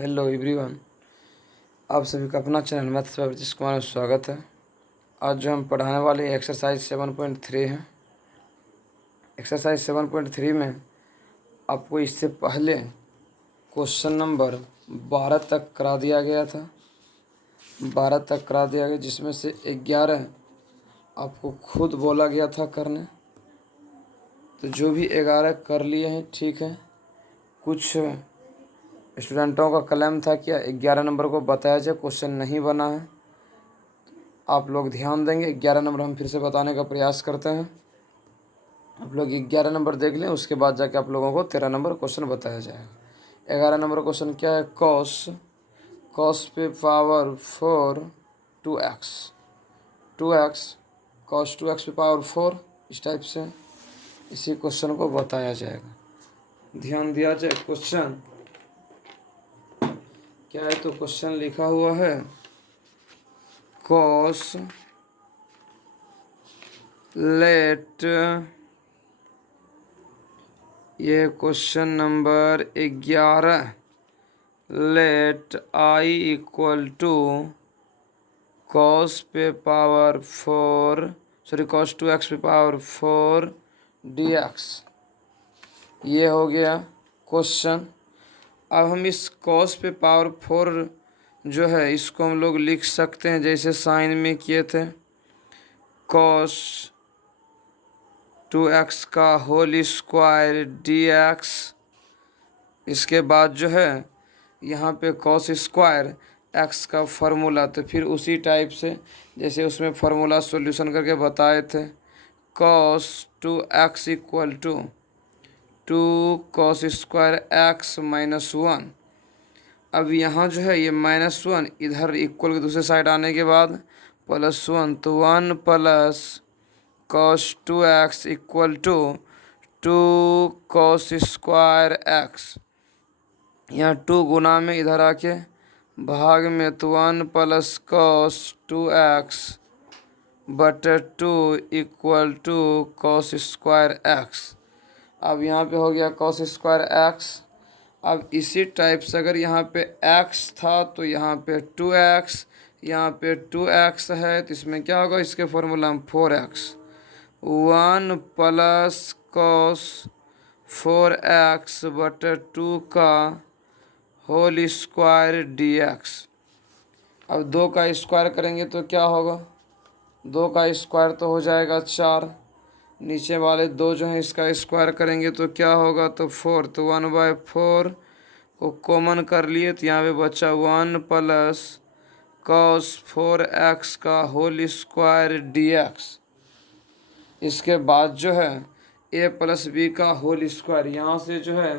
Hello everyone, आप सभी का अपना channel maths by Brajesh Kumar में स्वागत है। आज जो हम पढ़ाने वाले एक्सरसाइज 7.3 है। एक्सरसाइज 7.3 में आपको इससे पहले क्वेश्चन नंबर 12 तक करा दिया गया था। 12 तक करा दिया गया, जिसमें से 11 आपको खुद बोला गया था करने। तो जो भी 11 कर लिए हैं ठीक है। कुछ स्टूडेंटों का क्लेम था कि 11 नंबर को बताया जाए, क्वेश्चन नहीं बना है। आप लोग ध्यान देंगे। 11 नंबर हम फिर से बताने का प्रयास करते हैं। आप लोग 11 नंबर देख लें, उसके बाद जाके आप लोगों को 13 नंबर क्वेश्चन बताया जाएगा। 11 नंबर क्वेश्चन क्या है? कॉस पे पावर 4 2x, कॉस 2x पे पावर 4, इस टाइप से इसी क्वेश्चन को बताया जाएगा। ध्यान दिया जाए। क्वेश्चन क्या है? तो क्वेश्चन लिखा हुआ है कॉस लेट, ये question number 11, let I equal to cos पे पावर 4 कॉस 2x पे पावर 4 dx। ये हो गया क्वेश्चन। अब हम इस कॉस पे पावर 4 जो है इसको हम लोग लिख सकते हैं जैसे साइन में किए थे, कॉस 2x का होल स्क्वायर dx। इसके बाद जो है यहाँ पे कॉस स्क्वायर x का फार्मूला, तो फिर उसी टाइप से जैसे उसमें फार्मूला सॉल्यूशन करके बताए थे, cos 2x equal to 2 cos square x minus 1। अब यहाँ जो है ये -1 इधर इक्वल के दूसरे साइड आने के बाद +1, तो 1 plus cos 2x equal to 2 cos square x। यहाँ 2 गुना में इधर आके भाग में, तो 1 प्लस कॉस 2x बटे 2 equal to cos square x। अब यहाँ पे हो गया कॉस स्क्वायर x। अब इसी टाइप से अगर यहाँ पे x था तो यहाँ पे 2x, यहाँ पे 2x है, तो इसमें क्या होगा? इसके फॉर्मूला में 4x, 1 प्लस कॉस 4x बटे 2 का होल स्क्वायर dx। अब 2 का स्क्वायर करेंगे तो क्या होगा? 2 का स्क्वायर तो हो जाएगा 4, नीचे वाले 2 जो हैं इसका स्क्वायर करेंगे तो क्या होगा? तो 4, तो 1/4 को कॉमन कर लिए, तो यहाँ पे बचा 1 प्लस कॉस 4x का होल स्क्वायर dx। इसके बाद जो है a प्लस बी का होल स्क्वायर, यहाँ से जो है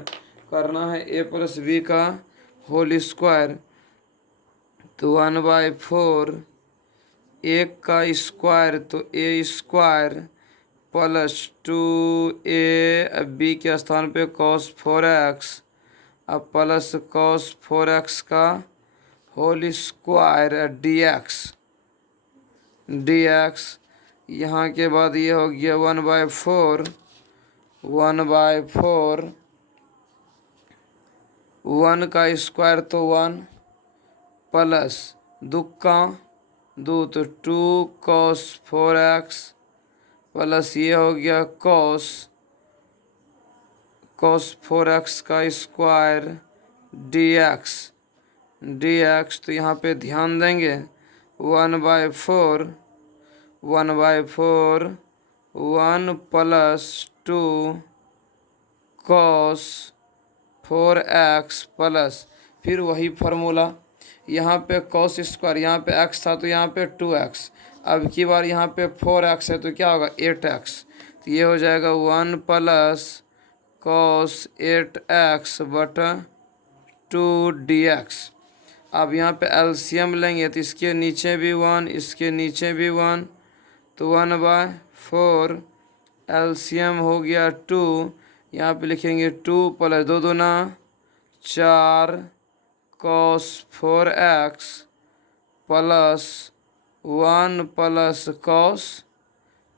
करना है a प्लस बी का होल स्क्वायर, तो 1/4 एक का स्क्वायर तो a square plus 2a, B के स्थान पे cos 4x, अब प्लस cos 4x का होल स्क्वायर dx। यहाँ के बाद ये हो गया 1/4, 1 का स्क्वायर तो 1 प्लस 2 का 2, तो 2 cos 4x प्लस ये हो गया cos 4x का स्क्वायर dx। तो यहाँ पे ध्यान देंगे 1/4 1 प्लस 2 cos 4x प्लस फिर वही फार्मूला, यहाँ पे cos स्क्वायर, यहाँ पे x था तो यहाँ पे 2x, अब की बार यहाँ पे 4x है तो क्या होगा? 8x। तो ये हो जाएगा 1 प्लस cos 8x बटा 2 dx। अब यहाँ पे एलसीएम लेंगे तो इसके नीचे भी 1, इसके नीचे भी 1, तो 1/4 एलसीएम हो गया 2। यहाँ पे लिखेंगे 2 प्लस 2 दूना 4 cos 4x plus 1 plus cos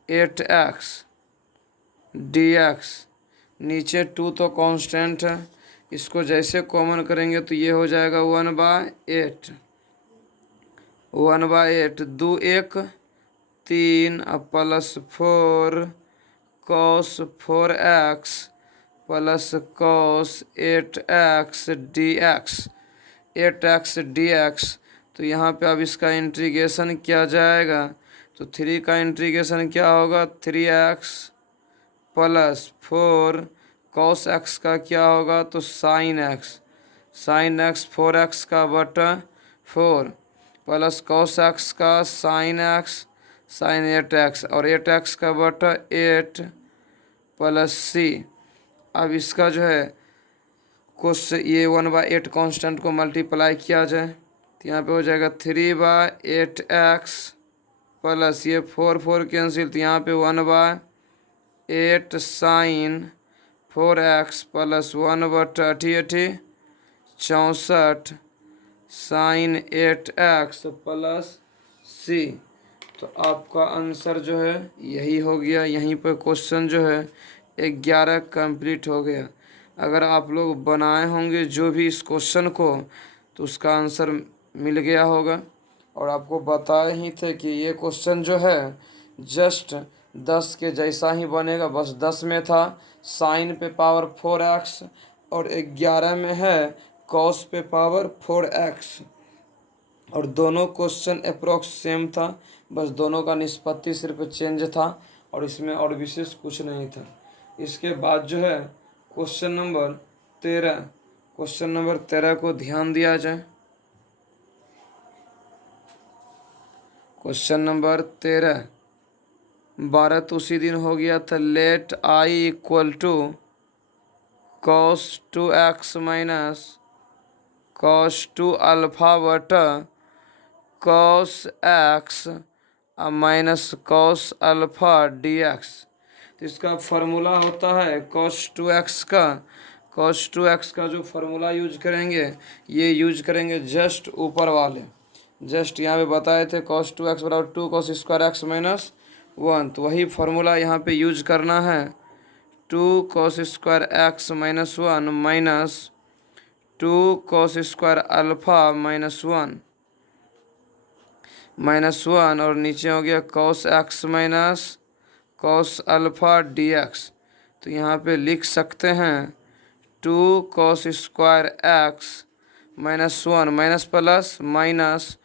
8x dx। नीचे 2 तो कांस्टेंट है, इसको जैसे कॉमन करेंगे तो ये हो जाएगा 1/8। 1/8 दो एक 3 plus 4 cos 4x plus cos 8x dx 8x dx। तो यहाँ पे अब इसका इंटीग्रेशन किया जाएगा तो 3 का इंटीग्रेशन क्या होगा 3x प्लस 4 cos x का क्या होगा तो sin x 4x का बटा 4 प्लस cos x का sin x sin 8x और 8x का बटा 8 प्लस c। अब इसका जो है क्वेश्चन ये 1/8 कांस्टेंट को मल्टीप्लाई किया जाए तो यहाँ पे हो जाएगा 3/8x प्लस ये 4 कैंसिल तो यहाँ पे 1/8 sin 4x plus 1/88 64 sin 8x plus c। तो आपका आंसर जो है यही हो गया। यहीं पर क्वेश्चन जो है 11 कंप्लीट हो गया। अगर आप लोग बनाए होंगे जो भी इस क्वेश्चन को तो उसका आंसर मिल गया होगा। और आपको बताए ही थे कि ये क्वेश्चन जो है जस्ट 10 के जैसा ही बनेगा, बस 10 में था साइन पे पावर 4x और 11 में है कॉस पे पावर 4x। और दोनों क्वेश्चन अप्रोक्स सेम था, बस दोनों का निष्पत्ति सिर्फ चेंज था और इसमें और विशेष कुछ नहीं था। इसके बाद जो है क्वेश्चन नंबर 13 को ध्यान दिया जाए। क्वेश्चन नंबर 13 12 तो उसी दिन हो गया था। Let i equal to cos 2x minus cos 2 alpha बटा cos x minus cos alpha dx। तो इसका फार्मूला होता है cos 2x का जो फार्मूला यूज करेंगे ये यूज करेंगे जस्ट ऊपर वाले, जस्ट यहाँ पे बताए थे cos 2x बराबर 2 cos स्क्वायर x माइनस 1। तो वही फार्मूला यहाँ पे यूज करना है 2 cos square x minus 1 minus 2 cos square alpha minus 1 और नीचे हो गया cos x minus cos alpha dx। तो यहाँ पे लिख सकते हैं 2 cos square x minus 1 minus plus minus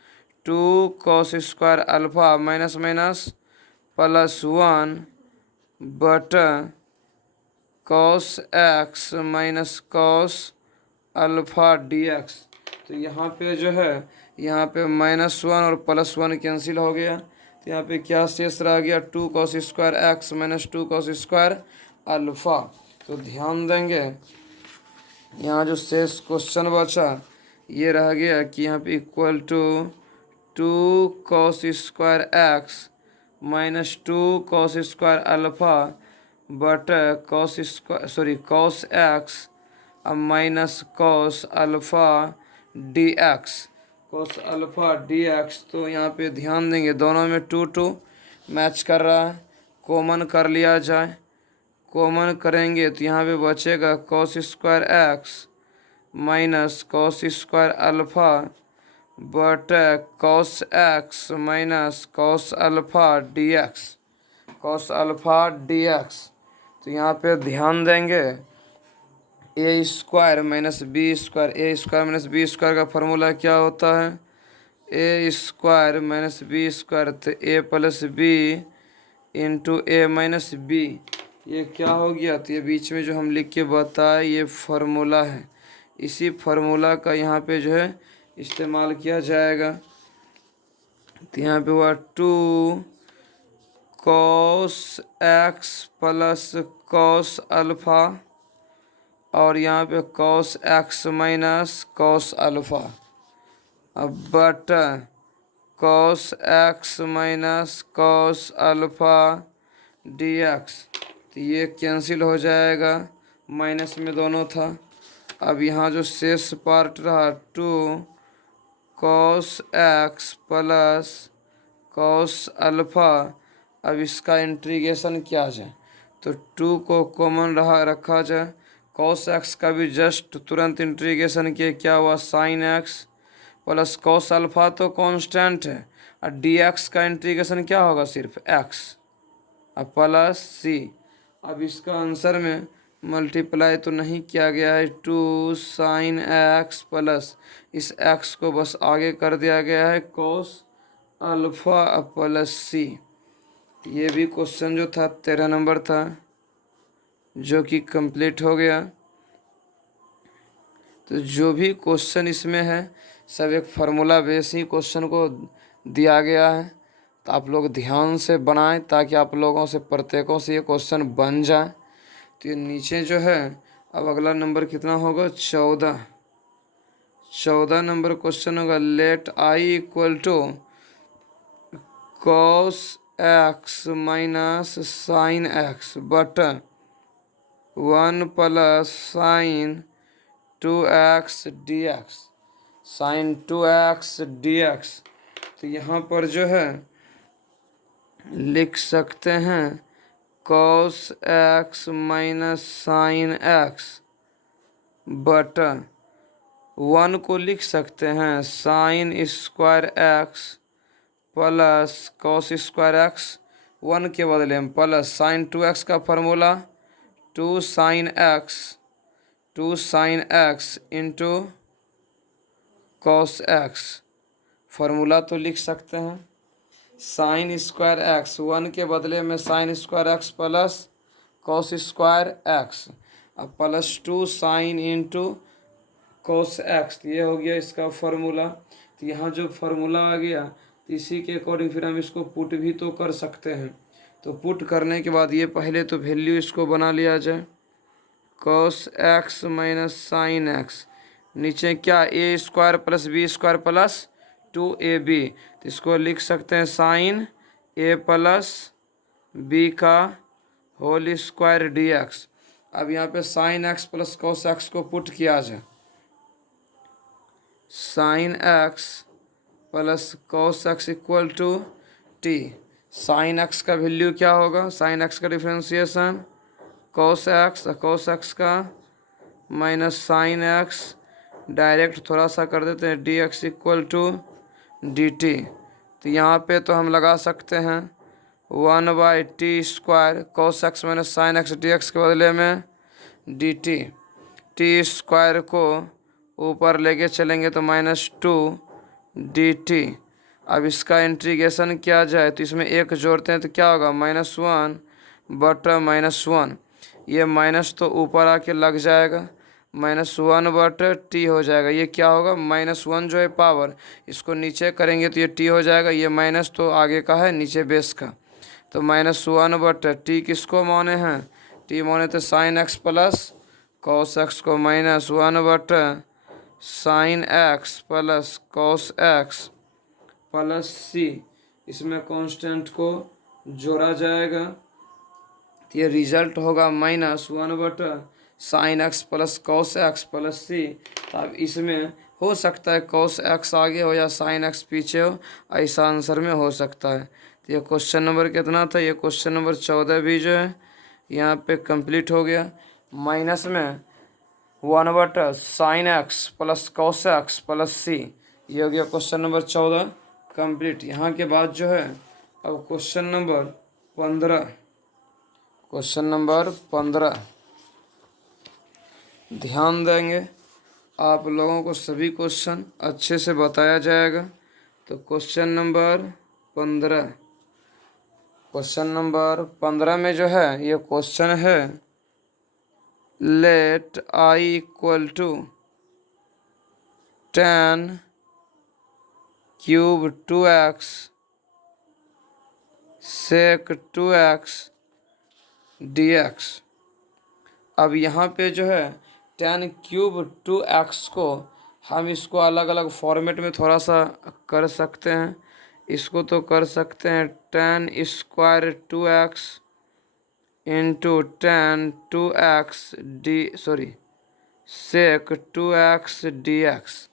2 cos square alpha minus plus 1 बटा cos x minus cos alpha dx। तो यहाँ पे जो है यहाँ पे -1 और +1 कैंसिल हो गया तो यहाँ पे क्या शेष रह गया 2 cos square x minus 2 cos square alpha. तो ध्यान देंगे यहाँ जो शेष क्वेश्चन बचा ये रह गया कि यहाँ पे equal to 2 cos square x minus 2 cos square alpha बटा cos x minus cos alpha dx। तो यहाँ पे ध्यान देंगे दोनों में 2 मैच कर रहा है, कॉमन कर लिया जाए। कॉमन करेंगे तो यहाँ पे बचेगा cos square x minus cos square alpha बटा cos x minus cos alpha dx। तो यहाँ पे ध्यान देंगे ए स्क्वायर माइनस बी स्क्वायर का फार्मूला क्या होता है ए स्क्वायर माइनस बी स्क्वायर। तो ए प्लस बी इंटू ए माइनस बी ये क्या हो गया। तो ये बीच में जो हम लिख के बताए ये फार्मूला है, इसी फार्मूला का यहाँ पे जो है इस्तेमाल किया जाएगा। तो यहाँ पे हुआ 2 cos x plus cos alpha और यहाँ पे cos x minus cos alpha अब बटा cos x minus cos alpha dx। तो ये कैंसिल हो जाएगा, माइनस में दोनों था। अब यहाँ जो शेष पार्ट रहा 2 cos x plus cos alpha. अब इसका इंटीग्रेशन किया जाए तो 2 को कॉमन रखा जाए, कॉस एक्स का भी जस्ट तुरंत इंटीग्रेशन किए, क्या हुआ sign x plus cos alpha तो कांस्टेंट है, और डी एक्स का इंटीग्रेशन क्या होगा सिर्फ एक्स और प्लस सी। अब इसका आंसर में मल्टीप्लाई तो नहीं किया गया है, 2 sin एक्स प्लस इस एक्स को बस आगे कर दिया गया है कॉस अल्फा प्लस सी। ये भी क्वेश्चन जो था 13 नंबर था, जो कि कंप्लीट हो गया। तो जो भी क्वेश्चन इसमें है सब एक फार्मूला बेस ही क्वेश्चन को दिया गया है, तो आप लोग ध्यान से बनाएं ताकि आप लोगों से प्रत्येकों से ये क्वेश्चन बन जाए। तो ये नीचे जो है, अब अगला नंबर कितना होगा 14 नंबर क्वेश्चन होगा, let I equal to cos x minus sine x but 1 plus sine 2x dx, sine 2x dx। तो यहाँ पर जो है लिख सकते हैं cos x minus sine x but 1 को लिख सकते हैं sign square x plus cos square x, 1 के बदले में प्लस साइन 2x का formula 2 sin x into cos x, formula तो लिख सकते हैं साइन स्क्वायर एक्स, 1 के बदले में sine square x plus cos square x, अब plus 2 sine into cos x, ये हो गया इसका फार्मूला। तो यहाँ जो फार्मूला आ गया, तो इसी के अकॉर्डिंग फिर हम इसको पुट भी तो कर सकते हैं। तो पुट करने के बाद ये पहले तो वैल्यू इसको बना लिया जाए, cos x minus sine x, नीचे क्या a square plus b square plus 2ab, तो इसको लिख सकते हैं साइन ए प्लस बी का होल स्क्वायर डी एक्स। अब यहाँ पे sine x plus cos x को पुट किया जाए, sine x plus cos x equal to t. Sine x का वैल्यू क्या होगा, साइन एक्स का डिफ्रेंसिएशन कॉस एक्स का माइनस साइन एक्स, डायरेक्ट थोड़ा सा कर देते हैं d x equal to d t. तो यहाँ पे तो हम लगा सकते हैं 1/t square cos x minus sine x d x के बदले में डी टी स्क्वायर को ऊपर लेके चलेंगे तो -2 dt। अब इसका इंटीग्रेशन किया जाए तो इसमें एक जोड़ते हैं तो क्या होगा -1/-1, ये माइनस तो ऊपर आके लग जाएगा, -1/t हो जाएगा। ये क्या होगा -1 जो है पावर, इसको नीचे करेंगे तो ये t हो जाएगा, ये माइनस तो आगे का है नीचे बेस का, तो -1/t किसको माने हैं, t माने तो sine x plus cos x को, -1/साइन x plus cos x plus c, इसमें कांस्टेंट को जोड़ा जाएगा तो ये रिजल्ट होगा -1/साइन x plus cos x plus c. तो अब इसमें हो सकता है कॉस एक्स आगे हो या साइन एक्स पीछे हो, ऐसा आंसर में हो सकता है। तो ये क्वेश्चन नंबर कितना था, ये क्वेश्चन नंबर 14 भी जो है यहाँ पे कंप्लीट हो गया। माइनस में 1/साइन x plus cos x plus c, ये हो गया क्वेश्चन नंबर 14 कंप्लीट। यहाँ के बाद जो है अब क्वेश्चन नंबर 15 ध्यान देंगे, आप लोगों को सभी क्वेश्चन अच्छे से बताया जाएगा। तो क्वेश्चन नंबर 15 में जो है ये क्वेश्चन है, let I equal to 10³ 2x sec 2x dx। अब यहाँ पे जो है 10³ 2x को हम इसको अलग अलग फॉर्मेट में थोड़ा सा कर सकते हैं। इसको तो कर सकते हैं 10² 2x into 10 sec 2x dx।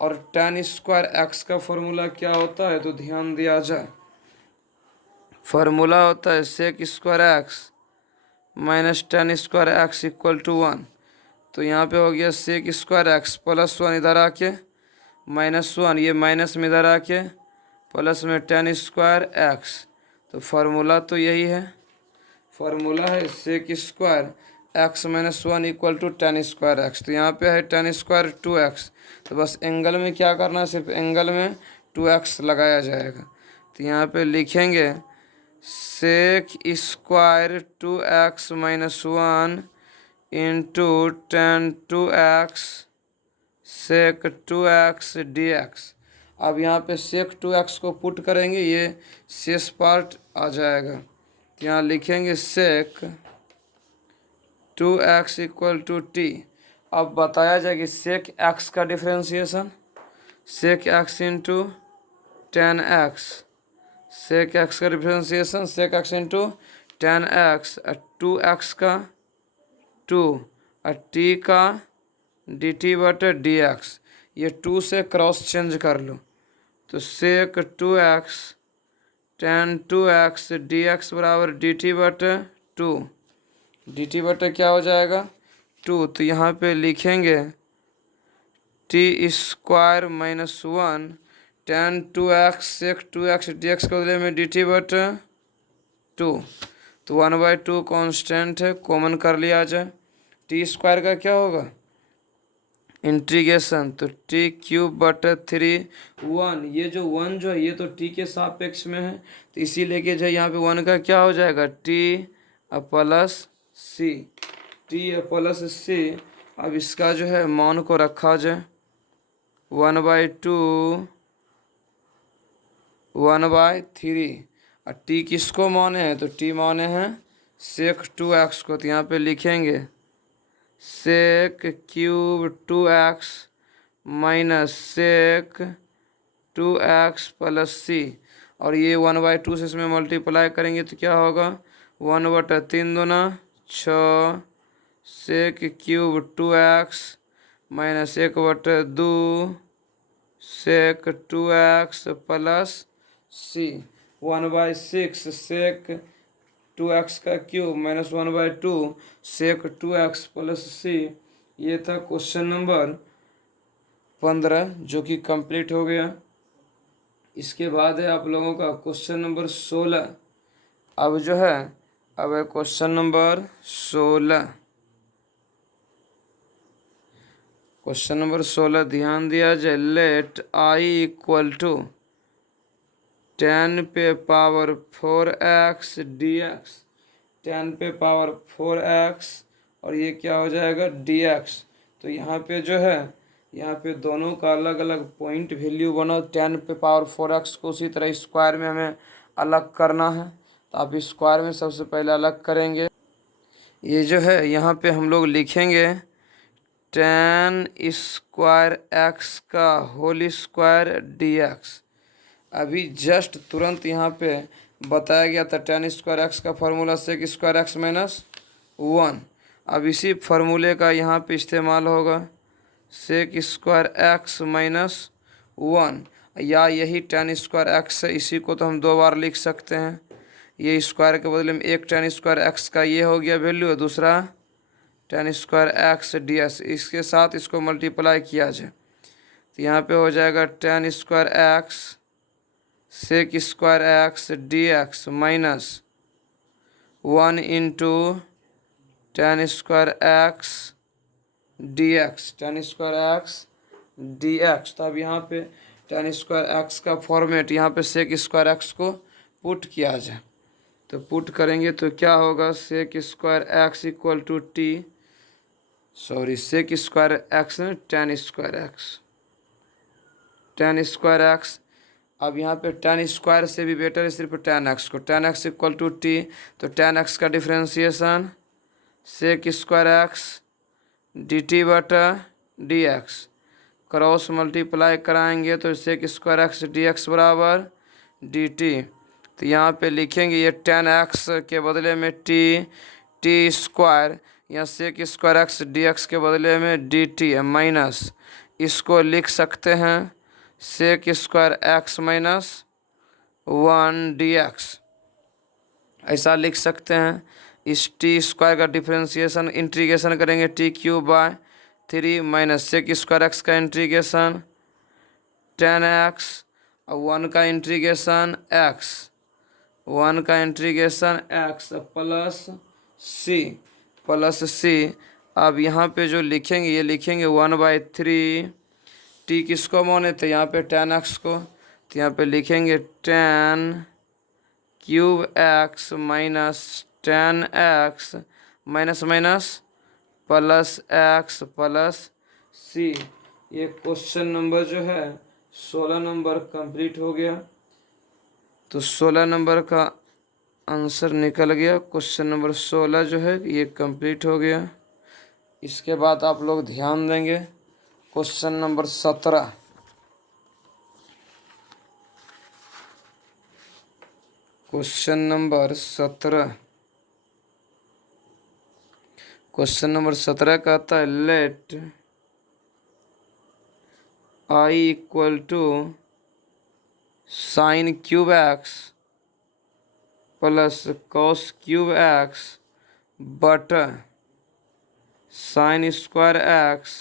और 10² x का फॉर्मूला क्या होता है तो ध्यान दिया जाए, फार्मूला होता है sec² x minus 10² x equal to 1। तो यहाँ पे हो गया सेक स्क्वायर एक्स प्लस 1 इधर आके -1, ये माइनस में इधर आके प्लस में tan स्क्वायर एक्स। तो फार्मूला तो यही है, फार्मूला है sec square x -1 equal to tan square x. तो यहाँ पे है tan स्क्वायर 2x, तो बस एंगल में क्या करना है, सिर्फ एंगल में 2x लगाया जाएगा। तो यहाँ पे लिखेंगे sec square 2x -1 into tan 2x sec 2x dx। अब यहाँ पे सेक 2x को पुट करेंगे, ये शेष पार्ट आ जाएगा। तो यहाँ लिखेंगे सेक 2x इक्वल टू टी। अब बताया जाए कि सेक x का डिफ्रेंशिएशन सेक x इंटू टेन एक्स, सेक x का डिफ्रेंशिएशन सेक x into ten x, 2x का 2 और t का dt बटे dx। ये 2 से क्रॉस चेंज कर लो, तो सेक 2x tan 2x dx बराबर dt बटे 2, dt बटे क्या हो जाएगा 2। तो यहाँ पे लिखेंगे t square -1 tan 2x sec 2x dx के बदले में dt बटे 2। तो 1/2 कांस्टेंट है, कॉमन कर लिया जाए। टी स्क्वायर का क्या होगा इंटीग्रेशन, तो टी क्यूब बटे 3 1, ये जो 1 जो है ये तो टी के सापेक्ष में है, तो इसी लेके जो यहाँ पे 1 का क्या हो जाएगा टी प्लस सी, टी प्लस सी। अब इसका जो है मान को रखा जाए 1/2 1/3, और टी किसको माने हैं, तो टी माने हैं सेक 2x को। तो यहाँ पे लिखेंगे sec cube 2x minus sec 2x plus c, और ये 1/2 से इसमें मल्टीप्लाई करेंगे तो क्या होगा 1/3 दूना 6 सेक क्यूब 2x माइनस 1/2 सेक 2x प्लस सी, 1/6 सेक 2x का क्यूब माइनस 1/2 सेक 2x प्लस सी। ये था क्वेश्चन नंबर 15 जो कि कंप्लीट हो गया। इसके बाद है आप लोगों का क्वेश्चन नंबर 16। अब जो है अब है क्वेश्चन नंबर 16। क्वेश्चन नंबर 16 ध्यान दिया जाए, लेट आई इक्वल टू 10 पे पावर 4x dx, 10 पे पावर 4x और ये क्या हो जाएगा dx। तो यहाँ पे जो है यहाँ पे दोनों का अलग अलग पॉइंट वैल्यू बनाओ। 10 पे पावर 4x को उसी तरह स्क्वायर में हमें अलग करना है, तो आप स्क्वायर में सबसे पहले अलग करेंगे। ये जो है यहाँ पे हम लोग लिखेंगे 10 स्क्वायर x का होल स्क्वायर dx। अभी जस्ट तुरंत यहाँ पे बताया गया था 10 स्क्वायर एक्स का फार्मूला सेक स्क्वायर एक्स -1। अब इसी फार्मूले का यहाँ पे इस्तेमाल होगा सेक स्क्वायर एक्स -1, या यही 10 स्क्वायर एक्स है, इसी को तो हम 2 बार लिख सकते हैं। ये स्क्वायर के बदले में एक 10 स्क्वायर एक्स का ये हो गया वैल्यू, दूसरा 10 स्क्वायर एक्स dx, इसके साथ इसको मल्टीप्लाई किया जाए तो यहाँ पे हो जाएगा 10 square x sec square x dx -1 into 10 square x dx, 10 square x dx। तो अब यहाँ पे 10 स्क्वायर एक्स का फॉर्मेट यहाँ पे सेक स्क्वायर एक्स को पुट किया जाए, तो पुट करेंगे तो क्या होगा sec square x equal to t, sorry sec square x 10 square x 10 square x. अब यहाँ पे 10 स्क्वायर से भी बेटर है सिर्फ 10x को, 10x इक्वल टू टी, तो 10x का differentiation sec square x dt बटा dx, क्रॉस मल्टीप्लाई कराएंगे तो सेक स्क्वायर एक्स dx बराबर dt। तो यहाँ पे लिखेंगे ये 10x के बदले में टी स्क्वायर, यहाँ सेक स्क्वायर एक्स dx के बदले में dt है माइनस, इसको लिख सकते हैं सेक स्क्वायर एक्स -1 dx, ऐसा लिख सकते हैं। इस टी स्क्वायर का डिफ्रेंसिएशन इंटीग्रेशन करेंगे t cube by 3 minus sec square x का इंटीग्रेशन 10x और 1 का इंटीग्रेशन x 1 का इंटीग्रेशन x प्लस सी। अब यहाँ पे जो लिखेंगे ये लिखेंगे 1/3 टी किसको माने तो यहाँ पे 10x को, तो यहाँ पे लिखेंगे 10 cube x minus 10x minus minus plus x plus c. ये क्वेश्चन नंबर जो है 16 नंबर कंप्लीट हो गया। तो 16 नंबर का आंसर निकल गया। क्वेश्चन नंबर 16 जो है ये कंप्लीट हो गया। इसके बाद आप लोग ध्यान देंगे क्वेश्चन नंबर 17। क्वेश्चन नंबर 17 कहता है let I equal to sine cube x plus cos cube x बटा sine square x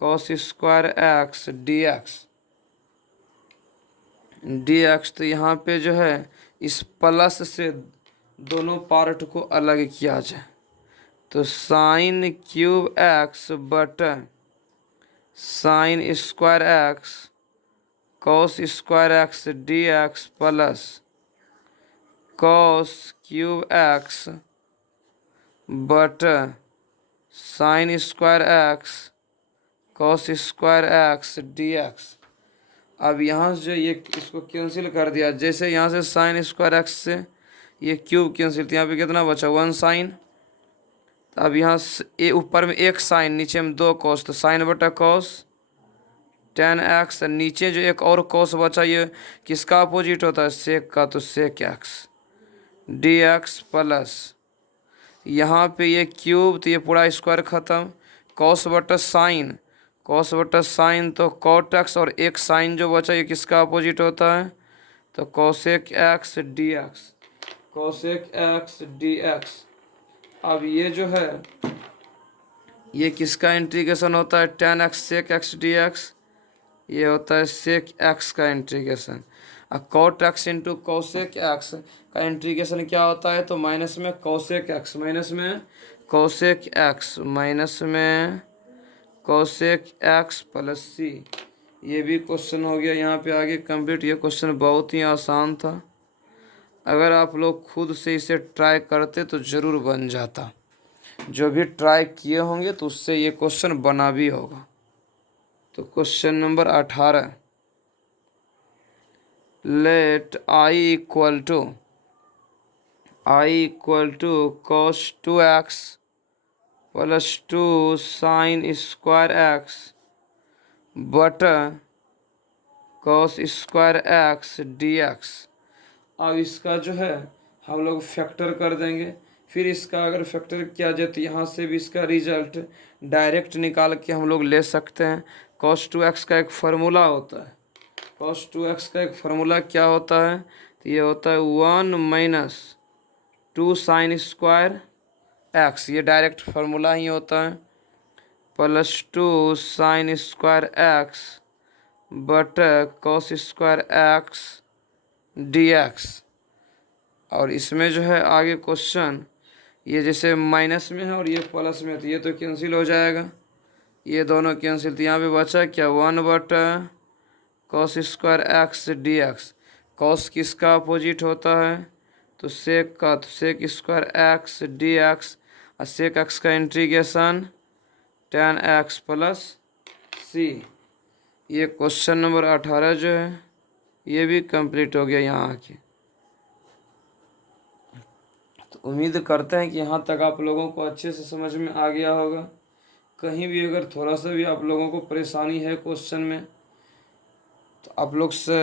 cos square x dx। तो यहाँ पे जो है इस प्लस से दोनों पार्ट को अलग किया जाए, तो साइन क्यूब एक्स बटा sine square x cos square x dx plus cos cube x बटा sine square x cos square x dx। अब यहाँ से जो ये इसको कैंसिल कर दिया, जैसे यहाँ से साइन स्क्वायर एक्स से ये क्यूब कैंसिल, तो यहाँ पे कितना बचा 1 साइन। तो अब यहाँ से ऊपर में 1 साइन नीचे में 2 कॉस, तो साइन बटा कॉस 10x। नीचे जो एक और कॉस बचा ये किसका अपोजिट होता है सेक का, तो सेक एक्स dx प्लस यहाँ पे ये क्यूब, तो ये पूरा स्क्वायर ख़त्म, कॉस बटा साइन तो कॉट एक्स, और एक साइन जो बचा ये किसका अपोजिट होता है तो कोसेक एक्स dx। अब ये जो है ये किसका इंटीग्रेशन होता है 10x सेक एक्स dx, ये होता है सेक एक्स का इंटीग्रेशन। और cot x into cosec x का इंटीग्रेशन क्या होता है तो माइनस में कोसेक एक्स प्लस सी। ये भी क्वेश्चन हो गया यहाँ पे आगे कंप्लीट। ये क्वेश्चन बहुत ही आसान था, अगर आप लोग खुद से इसे ट्राई करते तो ज़रूर बन जाता। जो भी ट्राई किए होंगे तो उससे ये क्वेश्चन बना भी होगा। तो question number 18 let I equal to cos 2x plus 2 sine square x बटा cos स्क्वायर एक्स dx। अब इसका जो है हम लोग फैक्टर कर देंगे, फिर इसका अगर फैक्टर किया जाए तो यहाँ से भी इसका रिजल्ट डायरेक्ट निकाल के हम लोग ले सकते हैं। cos 2x का एक फार्मूला होता है, cos 2x का एक फार्मूला क्या होता है तो ये होता है 1 माइनस 2 साइन स्क्वायर एक्स, ये डायरेक्ट फार्मूला ही होता है, प्लस 2 साइन स्क्वायर एक्स बटा cos स्क्वायर एक्स dx। और इसमें जो है आगे क्वेश्चन ये जैसे माइनस में है और ये प्लस में है तो ये तो कैंसिल हो जाएगा, ये दोनों कैंसिल। तो यहाँ पे बचा क्या 1 बटा cos square x dx। cos किसका अपोजिट होता है तो सेक का, तो सेक स्क्वायर एक्स dx और सेक एक्स का इंटीग्रेशन 10x प्लस सी। ये क्वेश्चन नंबर 18 जो है ये भी कंप्लीट हो गया यहाँ आके। तो उम्मीद करते हैं कि यहाँ तक आप लोगों को अच्छे से समझ में आ गया होगा। कहीं भी अगर थोड़ा सा भी आप लोगों को परेशानी है क्वेश्चन में तो आप लोग से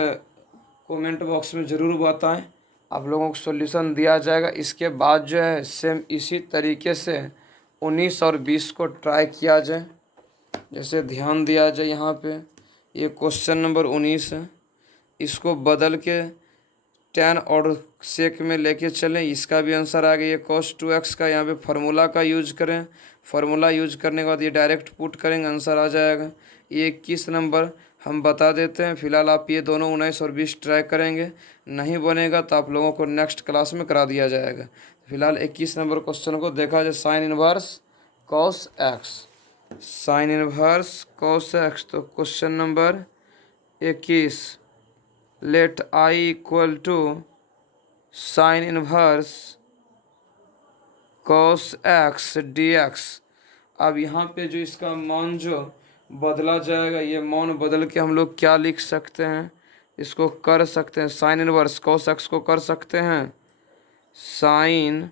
कमेंट बॉक्स में ज़रूर बताएं, आप लोगों को सॉल्यूशन दिया जाएगा। इसके बाद जो है सेम इसी तरीके से 19 और 20 को ट्राई किया जाए। जैसे ध्यान दिया जाए यहाँ पे ये क्वेश्चन नंबर 19 है, इसको बदल के tan और सेक में लेके चलें, इसका भी आंसर आ गया। ये cos 2x का यहाँ पे फार्मूला का यूज करें, फार्मूला यूज करने के बाद ये डायरेक्ट पुट करेंगे, आंसर आ जाएगा। ये 21 नंबर हम बता देते हैं। फिलहाल आप ये दोनों 19 और 20 ट्राई करेंगे, नहीं बनेगा तो आप लोगों को नेक्स्ट क्लास में करा दिया जाएगा। फिलहाल 21 नंबर क्वेश्चन को देखा जाए, sine inverse cos x, sine inverse cos x। तो question number 21, let I equal to sine inverse cos x dx। अब यहाँ पे जो इसका मान जो बदला जाएगा, ये मान बदल के हम लोग क्या लिख सकते हैं, इसको कर सकते हैं साइन इनवर्स cos x को कर सकते हैं साइन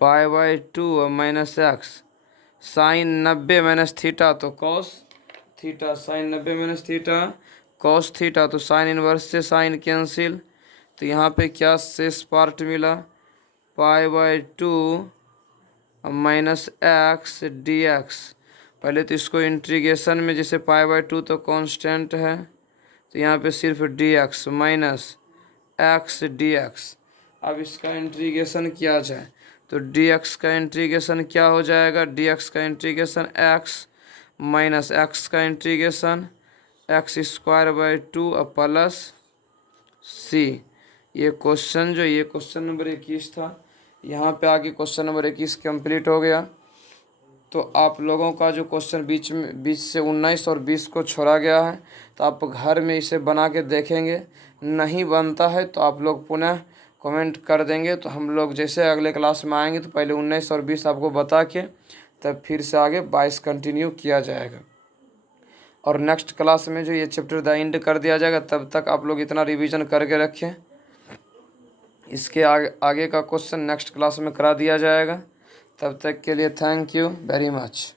π/2 और minus x, sine 90 minus theta तो cos theta, sine 90 minus theta cos theta. तो साइन इनवर्स से साइन कैंसिल, तो यहाँ पे क्या शेष पार्ट मिला, π/2 माइनस एक्स डी एक्स। पहले तो इसको इंटीग्रेशन में, जैसे π/2 तो कांस्टेंट है, तो यहाँ पे सिर्फ D x minus x d x. अब इसका इंटीग्रेशन किया जाए तो डी एक्स का इंटीग्रेशन क्या हो जाएगा, डी एक्स का इंटीग्रेशन एक्स माइनस एक्स का इंटीग्रेशन एक्स स्क्वायर बाई 2 और प्लस सी। ये क्वेश्चन जो, ये क्वेश्चन नंबर 21 था। यहाँ पे आके क्वेश्चन नंबर 21 कंप्लीट हो गया। तो आप लोगों का जो क्वेश्चन बीच से 19 और 20 को छोड़ा गया है, तो आप घर में इसे बना के देखेंगे। नहीं बनता है तो आप लोग पुनः कमेंट कर देंगे, तो हम लोग जैसे अगले क्लास में आएंगे तो पहले 19 और 20 आपको बता के तब फिर से आगे 22 कंटिन्यू किया जाएगा। और नेक्स्ट क्लास में जो ये चैप्टर द एंड कर दिया जाएगा, तब तक आप लोग इतना रिवीजन करके रखें। इसके आगे का क्वेश्चन नेक्स्ट क्लास में करा दिया जाएगा। तब तक के लिए थैंक यू वेरी मच।